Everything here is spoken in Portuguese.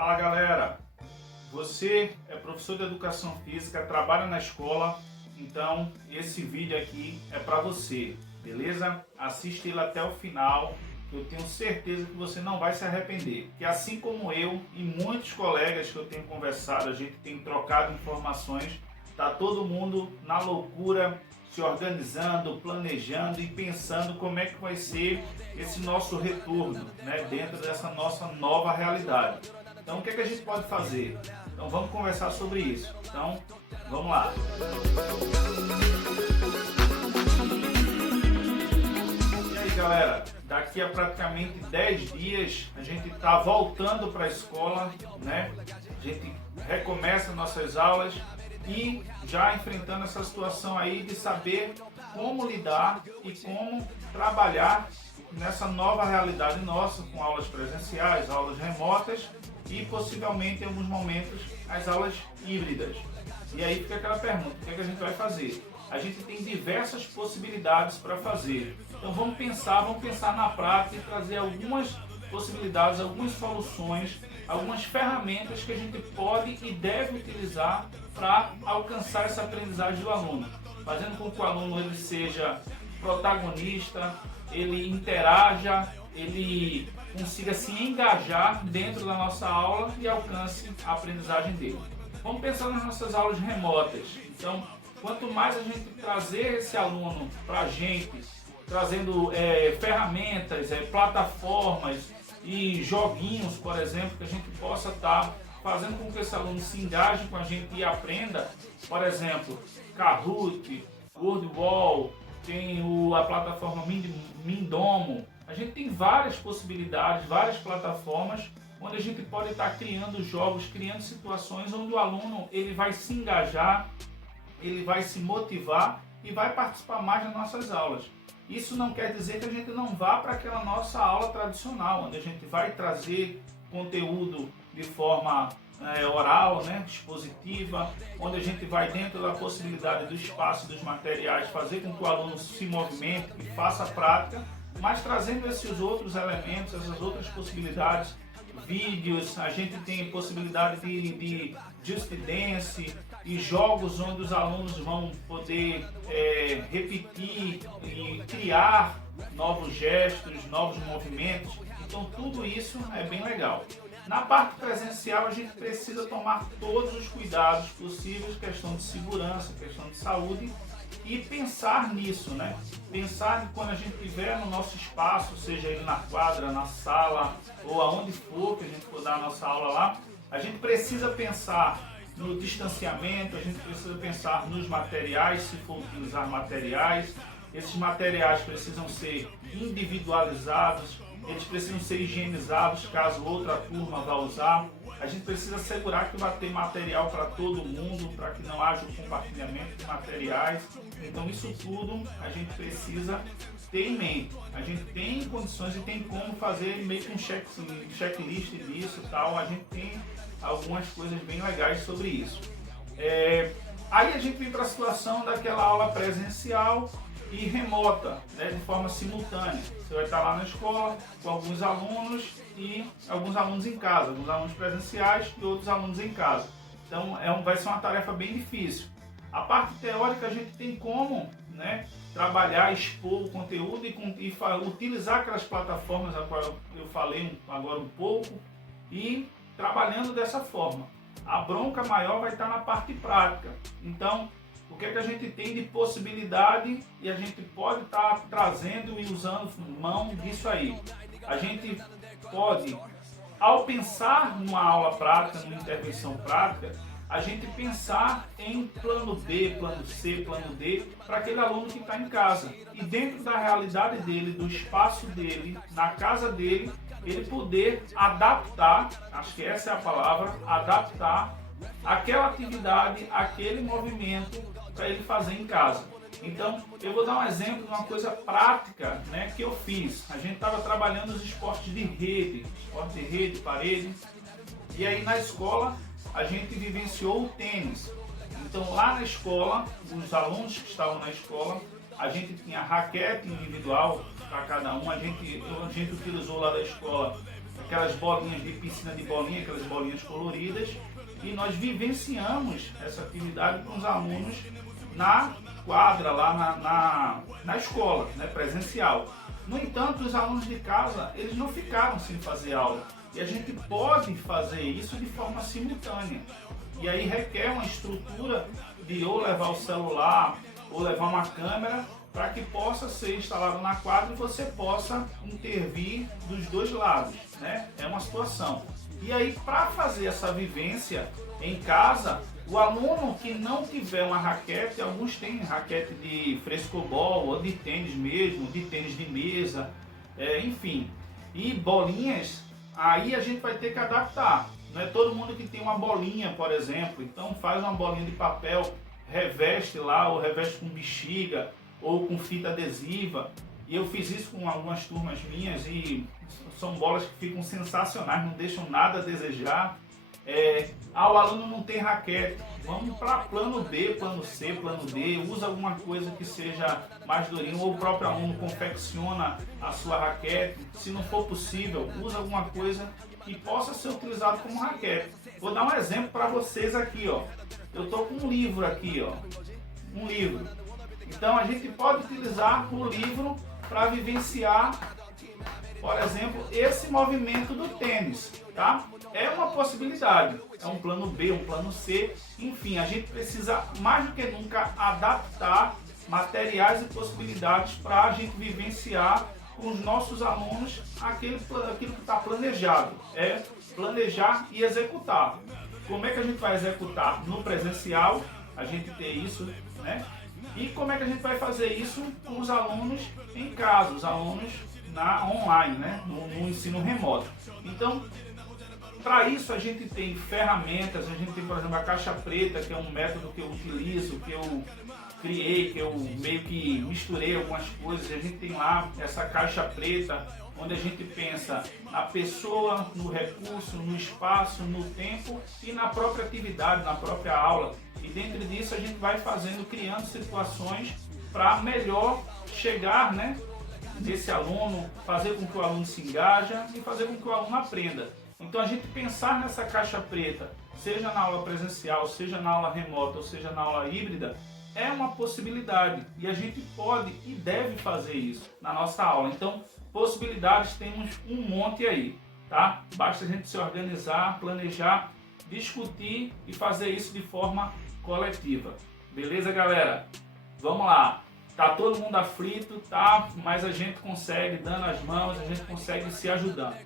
Fala galera, você é professor de educação física, trabalha na escola, então esse vídeo aqui é para você, beleza? Assiste ele até o final, que eu tenho certeza que você não vai se arrepender. Que assim como eu e muitos colegas que eu tenho conversado, a gente tem trocado informações, tá todo mundo na loucura, se organizando, planejando e pensando como é que vai ser esse nosso retorno, né, dentro dessa nossa nova realidade. Então o que é que a gente pode fazer? Então vamos conversar sobre isso. Então vamos lá. E aí galera, daqui a praticamente 10 dias a gente está voltando para a escola, né? A gente recomeça nossas aulas e já enfrentando essa situação aí de saber como lidar e como trabalhar nessa nova realidade nossa, com aulas presenciais, aulas remotas e possivelmente em alguns momentos as aulas híbridas. E aí fica aquela pergunta, o que é que a gente vai fazer? A gente tem diversas possibilidades para fazer. Então vamos pensar na prática e trazer algumas possibilidades, algumas soluções, algumas ferramentas que a gente pode e deve utilizar para alcançar essa aprendizagem do aluno, fazendo com que o aluno ele seja protagonista, ele interaja, ele consiga se engajar dentro da nossa aula e alcance a aprendizagem dele. Vamos pensar nas nossas aulas remotas. Então, quanto mais a gente trazer esse aluno para a gente, trazendo ferramentas, plataformas e joguinhos, por exemplo, que a gente possa estar fazendo com que esse aluno se engaje com a gente e aprenda, por exemplo, Kahoot, WordWall, tem a plataforma Mindomo. A gente tem várias possibilidades, várias plataformas onde a gente pode estar criando jogos, criando situações onde o aluno ele vai se engajar, ele vai se motivar e vai participar mais das nossas aulas. Isso não quer dizer que a gente não vá para aquela nossa aula tradicional, onde a gente vai trazer conteúdo de forma oral, né, expositiva, onde a gente vai dentro da possibilidade do espaço, dos materiais, fazer com que o aluno se movimente e faça a prática, mas trazendo esses outros elementos, essas outras possibilidades, vídeos, a gente tem possibilidade de Just Dance e jogos onde os alunos vão poder repetir e criar novos gestos, novos movimentos. Então tudo isso é bem legal. Na parte presencial a gente precisa tomar todos os cuidados possíveis, questão de segurança, questão de saúde, e pensar nisso, né? Pensar que quando a gente estiver no nosso espaço, seja ele na quadra, na sala ou aonde for que a gente for dar a nossa aula lá, a gente precisa pensar no distanciamento, a gente precisa pensar nos materiais, se for utilizar materiais. Esses materiais precisam ser individualizados, eles precisam ser higienizados caso outra turma vá usar. A gente precisa assegurar que vai ter material para todo mundo, para que não haja um compartilhamento de materiais. Então isso tudo a gente precisa ter em mente. A gente tem condições e tem como fazer meio que um checklist disso e tal. A gente tem algumas coisas bem legais sobre isso. Aí a gente vem para a situação daquela aula presencial e remota, né, de forma simultânea. Você vai estar lá na escola com alguns alunos e alguns alunos em casa, alguns alunos presenciais e outros alunos em casa. Então vai ser uma tarefa bem difícil. A parte teórica a gente tem como, né, trabalhar, expor o conteúdo e utilizar aquelas plataformas a qual eu falei agora um pouco e trabalhando dessa forma. A bronca maior vai estar na parte prática. Então, o que é que a gente tem de possibilidade e a gente pode estar trazendo e usando mão disso aí? A gente pode, ao pensar numa aula prática, numa intervenção prática, a gente pensar em plano B, plano C, plano D, para aquele aluno que está em casa. E dentro da realidade dele, do espaço dele, na casa dele, ele poder adaptar, acho que essa é a palavra, adaptar aquela atividade, aquele movimento para ele fazer em casa. Então, eu vou dar um exemplo de uma coisa prática, né, que eu fiz. A gente estava trabalhando os esportes de rede, parede, e aí na escola a gente vivenciou o tênis. Então lá na escola, os alunos que estavam na escola, a gente tinha raquete individual para cada um, a gente utilizou lá da escola aquelas bolinhas de piscina de bolinha, aquelas bolinhas coloridas, e nós vivenciamos essa atividade com os alunos na quadra, lá na escola, né, presencial. No entanto, os alunos de casa, eles não ficaram sem fazer aula. E a gente pode fazer isso de forma simultânea. E aí requer uma estrutura de ou levar o celular, ou levar uma câmera, para que possa ser instalado na quadra e você possa intervir dos dois lados, né? É uma situação. E aí, para fazer essa vivência em casa, o aluno que não tiver uma raquete, alguns têm raquete de frescobol ou de tênis mesmo, de tênis de mesa, enfim, e bolinhas, aí a gente vai ter que adaptar. Não é todo mundo que tem uma bolinha, por exemplo, então faz uma bolinha de papel, reveste lá, ou reveste com bexiga, ou com fita adesiva. E eu fiz isso com algumas turmas minhas e são bolas que ficam sensacionais, não deixam nada a desejar. O aluno não tem raquete, vamos para plano B, plano C, plano D, usa alguma coisa que seja mais durinho, ou o próprio aluno confecciona a sua raquete. Se não for possível, usa alguma coisa que possa ser utilizado como raquete. Vou dar um exemplo para vocês aqui, ó. Eu estou com um livro aqui, ó, um livro. Então a gente pode utilizar o livro para vivenciar, por exemplo, esse movimento do tênis, tá? É uma possibilidade, é um plano B, um plano C, enfim, a gente precisa mais do que nunca adaptar materiais e possibilidades para a gente vivenciar com os nossos alunos aquilo que está planejado, é planejar e executar. Como é que a gente vai executar no presencial, a gente ter isso, né? E como é que a gente vai fazer isso com os alunos em casa, os alunos online, né? No ensino remoto. Então, para isso a gente tem ferramentas, a gente tem, por exemplo, a caixa preta, que é um método que eu utilizo, que eu criei, que eu meio que misturei algumas coisas. A gente tem lá essa caixa preta, onde a gente pensa na pessoa, no recurso, no espaço, no tempo e na própria atividade, na própria aula. E dentro disso a gente vai fazendo, criando situações para melhor chegar, né, nesse aluno, fazer com que o aluno se engaje e fazer com que o aluno aprenda. Então a gente pensar nessa caixa preta, seja na aula presencial, seja na aula remota, ou seja na aula híbrida, é uma possibilidade e a gente pode e deve fazer isso na nossa aula. Então, possibilidades temos um monte aí, tá? Basta a gente se organizar, planejar, discutir e fazer isso de forma coletiva. Beleza, galera? Vamos lá. Tá todo mundo aflito, tá? Mas a gente consegue, dando as mãos, a gente consegue se ajudando.